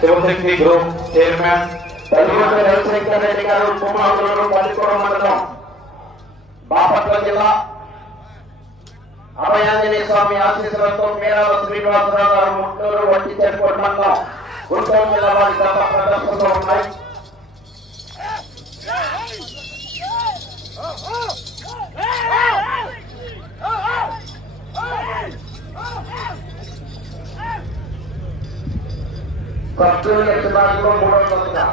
Shivashakti group chairman తల్లిదండ్రుల రవిశంకర్ రెడ్డి గారు కుమారులు పల్లికొర మండలం బాపట్ల జిల్లా అభయాంజనేయ స్వామి ఆశీస్సులతో మేరాల శ్రీనివాసరావు గారు ముట్టూరు వట్టి చెరుకోట మండలం గుంటూరు జిల్లా వారి గత ప్రదర్శనలో ఉన్నాయి. కస్తూరి యక్షగానంలో మూడవ దశగా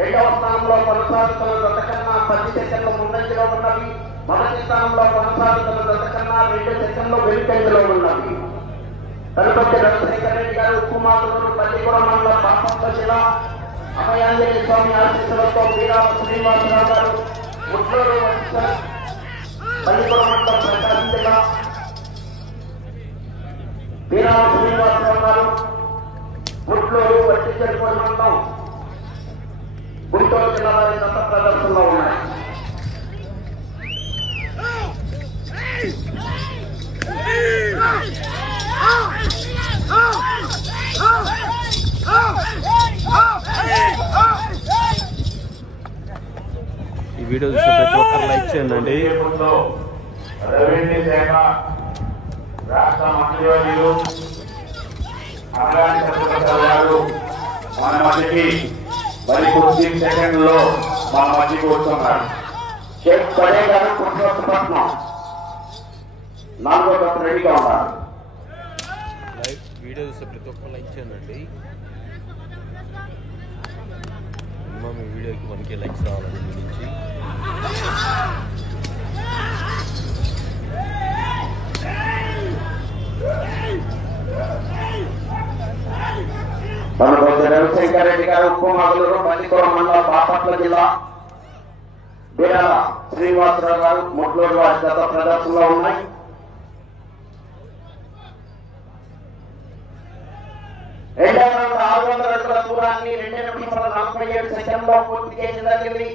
రెండవ స్థానంలో కొనసాగుతున్న జత కన్నా 10 సెకండ్లు ముందంజలో ఉన్నవి. మొదటి స్థానంలో కొనసాగుతున్న జత కన్నా 2 సెకండ్లు వెనుకంజలో ఉన్నవి. తలపతి రవిశంకర్ రెడ్డి గారు ఉప్పుమాతులు పల్లికొర మండలం బాపట్ల జిల్లా అభయాంజనేయ స్వామి ఆశీస్సులతో వీరాల శ్రీనివాసరావు గారు ముట్లూరు పల్లికొర మండలం ప్రకాశం జిల్లా వీరాల శ్రీనివాసరావు గారు ముట్లూరు వట్టి చెరుకోట మండలం గుంటూరు జిల్లా వారి గత ప్రదర్శనలో ఉన్నాయి. ఈ వీడియో చూస్తే ప్రతి ఒక్కరు లైక్ చేయండి. రెవెన్యూ శాఖ రాష్ట్ర మంత్రివర్యులు అమరావతి సత్యప్రసాద్ గారు మన మధ్యకి మరి కొద్ది సెకండ్లో మన మధ్యకి వస్తున్నారు. షేక్ పడే గారు పుట్టినపట్నం 4వ దశ రెడీగా ఉన్నారు. వీడియో చూస్తే ప్రతి ఒక్కరు లైక్ చేయండి. మీ వీడియోకి 1K లైక్స్ రావాలండి మీ నుంచి. రవిశంకర్ రెడ్డి గారు ఉప్పుమాగులూరు పల్లికొర మండలం బాపట్ల జిల్లా వీరాల శ్రీనివాసరావు గారు ముట్లూరు వారి గత ప్రదర్శనలో ఉన్నాయి. రెండవ రౌండ్ 600 అడుగుల దూరాన్ని 2 నిమిషాల 47 సెకండ్లో పూర్తి చేయడం జరిగింది.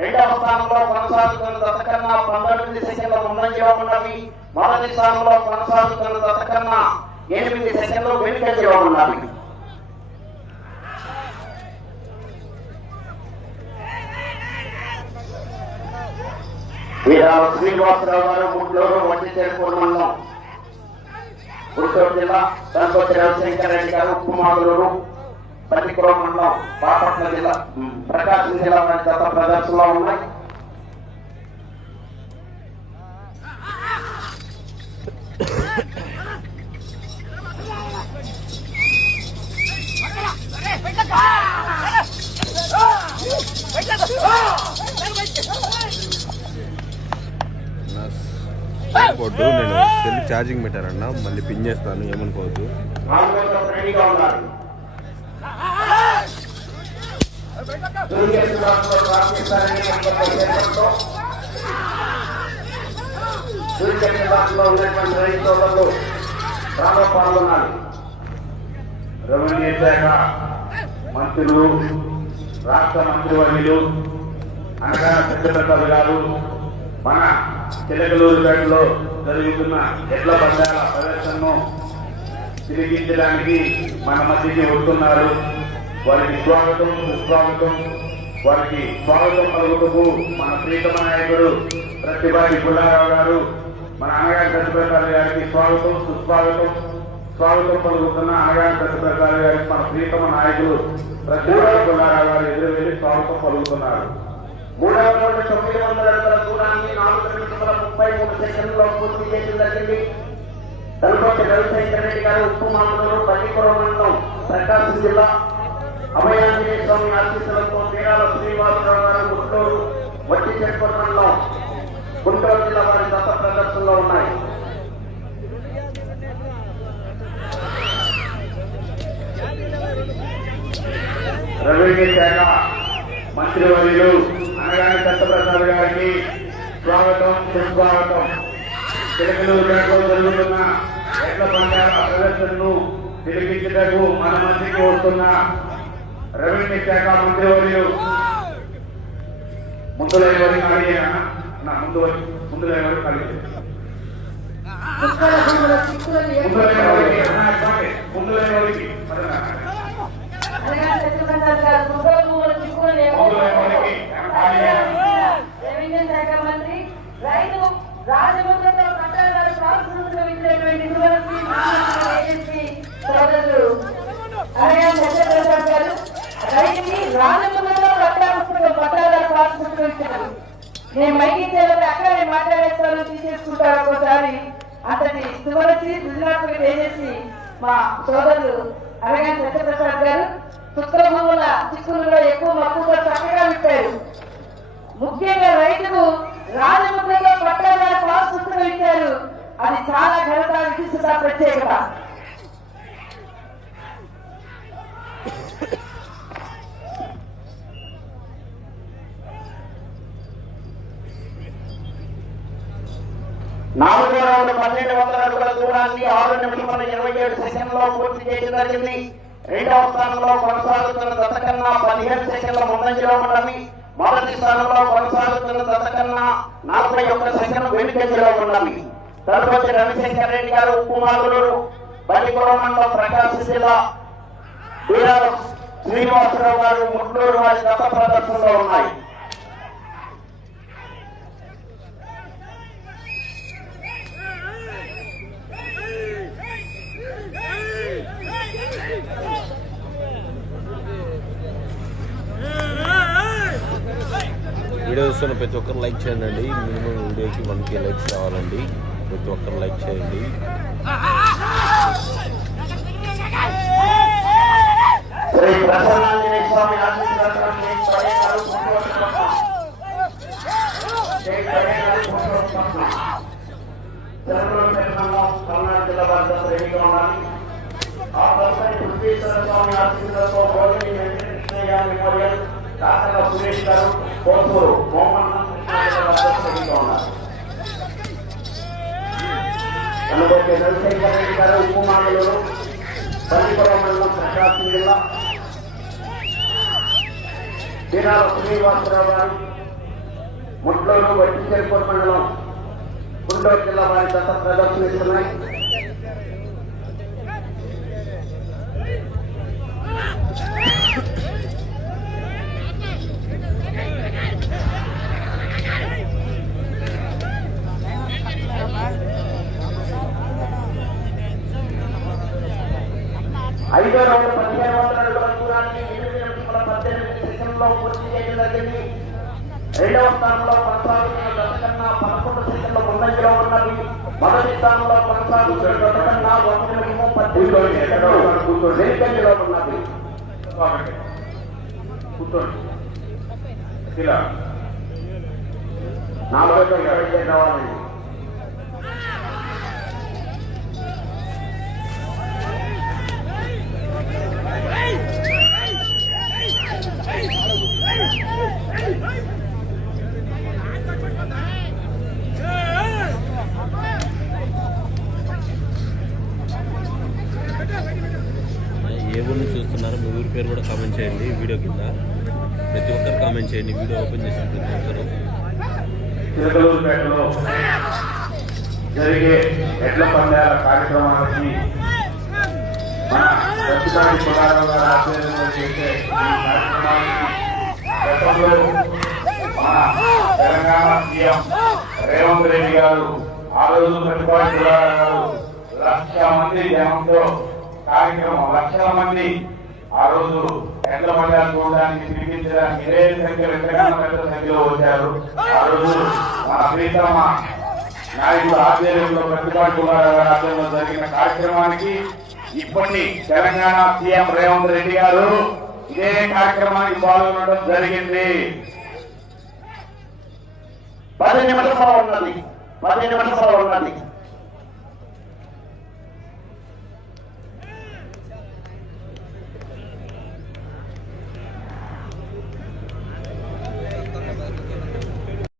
రెండవ స్థానంలో కొనసాగుతున్న జత కన్నా 19 సెకండ్ల ముందంజలో ఉన్నవి. మొదటి స్థానంలో కొనసాగుతున్న జత కన్నా 8 సెకండ్లు వెనుకంజలో ఉన్నవి. వీరాల శ్రీనివాసరావు గారు ముట్లూరు వట్టి చెరుకోట మండలం గుంటూరు జిల్లా తలపతి రవిశంకర్ రెడ్డి గారు ఉప్పుమాగులూరు పల్లికొర మండలం బాపట్ల జిల్లా ప్రకాశం జిల్లా వారి గత ప్రదర్శనలో ఉన్నాయి. బోర్డు నేను సెల్ ఛార్జింగ్ పెట్టారన్నా, మళ్ళీ పిన్ చేస్తాను, ఏమనుకోవద్దు. రెవెన్యూ శాఖ మంత్రులు రాష్ట్ర మంత్రివర్యులు అనగా సత్యప్రసాద్ గారు మన చిలకలూరుపేటలో జరుగుతున్న ఎడ్ల బంధాల ప్రదర్శనను తిరిగించడానికి మన మధ్యకి వస్తున్నారు. వారికి స్వాగతం సుస్వాగతం. వారికి స్వాగతం పలుకుతూ మన ప్రీతమ నాయకుడు ప్రతిభాటి పుల్లారావు గారు మన అనగారి సత్యప్రసాద్ గారికి స్వాగతం సుస్వాగతం. స్వాగతం పలుకుతున్న అనగారి సత్యప్రసాద్ గారికి మన ప్రీతమ నాయకులు ప్రతిభాటి పుల్లారావు గారు ఎదురు వెళ్లి స్వాగతం పలుకుతున్నారు. మూడవ రౌండ్ 900 అడుగుల దూరాన్ని 4 నిమిషాల 33 సెకండ్లో పూర్తి చేయడం జరిగింది. తలపతి రవిశంకర్ రెడ్డి గారు ఉప్పుమాగులూరు పల్లికొర మండలం ప్రకాశం జిల్లా అభయాంజనేయ స్వామి ఆశీస్సులతో వీరాల శ్రీనివాసరావు గారు ముట్లూరు వట్టి చెరుకోట మండలం గుంటూరు జిల్లా వారి గత ప్రదర్శనలో ఉన్నాయి. రెవెన్యూ శాఖ మంత్రివర్యులు అనగానే సత్యప్రసాద్ గారికి స్వాగతం సుస్వాగతం. చిలకలూరుపేటలో జరుగుతున్న ఎడ్ల పందాల ప్రదర్శనను తిరిగించటకు మన మధ్యకి వస్తున్న రెవెన్యూ శాఖ మంత్రివర్యులు ముందులైన వారికి ఖాళీ ముందులైన వారికి ఖాళీ ముందులైన వారికి రెవెన్యూ శాఖ మంత్రి రైతు రాజముద్రతో పట్టాదారు ప్రారంభించినటువంటి సోదరులు అనగా సత్యప్రసాద్ గారు రైతుకి రాజముద్రతో పట్టాదారు ప్రారంభించారు. నేను మైకి చేయాలి అక్కడ నేను మాట్లాడేస్తాను తీసేసుకుంటారు. ఒకసారి అంతటి సువరచి సృజనాత్మక చేసేసి మా సోదరులు అనగా సత్యప్రసాద్ గారు శుక్రభూముల చిక్కులలో ఎక్కువ మక్కువగా చక్కగా పెట్టారు. ముఖ్యంగా రైతుకు రాజముద్రలో పట్టాదారు పాస్ పుస్తకం ఇచ్చారు. అది చాలా ఘనత, విశిష్టత, ప్రత్యేకత. నాలుగో రౌండ్ 1200 అడుగుల దూరాన్ని 6 నిమిషముల 27 సెకండ్లో పూర్తి చేయడం జరిగింది. రెండవ స్థానంలో కొనసాగుతున్న దత్తకన్నా 15 సెకండ్ల ముందంజలో ఉన్నవి. మొదటి స్థానంలో కొనసాగుతున్న దత్తకన్నా 41 సెకండ్లు వెనుకంజలో ఉన్నవి. తదుపరి రవిశంకర్ రెడ్డి గారు ఉప్పుమాలూరు బల్లిపురం మండలం ప్రకాశం జిల్లా, బీరాల శ్రీనివాసరావు గారు ముట్లూరు వారి గత ప్రదర్శనలో ఉన్నాయి. వీడియో చూస్తున్న ప్రతి ఒక్కరు లైక్ చేయండి. మినిమం వీడియోకి 1K లైక్స్ కావాలండి. ప్రతి ఒక్కరు లైక్ చేయండి. శ్రీ ప్రసన్నాంజనేయ స్వామి ఆశీర్వాదం కర్నాటక జిల్లా వారి రెడీగా ఉండాలి. ఆ తర్వాత కృష్ణేశ్వర స్వామి ఆశీర్వాదంతో భోజని వెంకటకృష్ణయ్య మెమోరియల్ కాకల సురేష్ గారు కోసూరు రెడీగా ఉన్నారు. అనుభూతి రవిశంకర్ రెడ్డి గారు ఉప్పుమాలూరు బల్లిపురం మండలం ప్రకాశం జిల్లా, బీరాల శ్రీనివాసరావు గారు ముట్లూరు వట్టిచేరుపూర్ మండలం గుంటూరు జిల్లా వారి గత ప్రదర్శనిస్తున్నాయి. ఐదో రౌండ్ 1500 అడుగుల దూరాన్ని 8 నిమిషముల 18 సెకండ్లో పూర్తి చేయడం జరిగింది. రెండవ స్థానంలో కొనసాగుతున్న దశకన్నా 11 సెకండ్ల ముందంజలో ఉన్నది. మొదటి స్థానంలో కొనసాగుతున్న దశకన్నా 1 నిమిషం 18 సెకండ్లు వెనుకంజలో ఉన్నది. నాలుగో కావాలండి. ఏ ఊరిని చూస్తున్నారు మీ ఊరి పేరు కూడా కామెంట్ చేయండి. వీడియో కింద ప్రతి ఒక్కరు కామెంట్ చేయండి. వీడియో ఓపెన్ చేసిన ప్రతి ఒక్కరు. చిలకలూరుపేటలో జరిగే ఎడ్ల పందాల కార్యక్రమానికి మన ప్రతిపాటి పురాణం గారు ఆధ్వర్యంలో చేసే ఈ కార్యక్రమానికి గతంలో మన తెలంగాణ సీఎం రేవంత్ రెడ్డి గారు ఆ రోజు ప్రతిపాటి పురాణం గారు 1,00,000 మంది జనంతో కార్యక్రమం, 1,00,000 మంది ఆ రోజు ఎడ్ల పందాలు చూడడానికి తిరిగించడానికి ఇదే సంఖ్యలో ఎంతకన్నా పెద్ద సంఖ్యలో వచ్చారు. ఆ రోజు మన ప్రీతమ నాయకుడు ఆధ్వర్యంలో ప్రతిపాటి పురాణం గారి ఆధ్వర్యంలో జరిగిన కార్యక్రమానికి ఇప్పటి తెలంగాణ సీఎం రేవంత్ రెడ్డి గారు ఇదే కార్యక్రమానికి పాల్గొనడం జరిగింది. 10 నిమిషాలు ఉన్నది.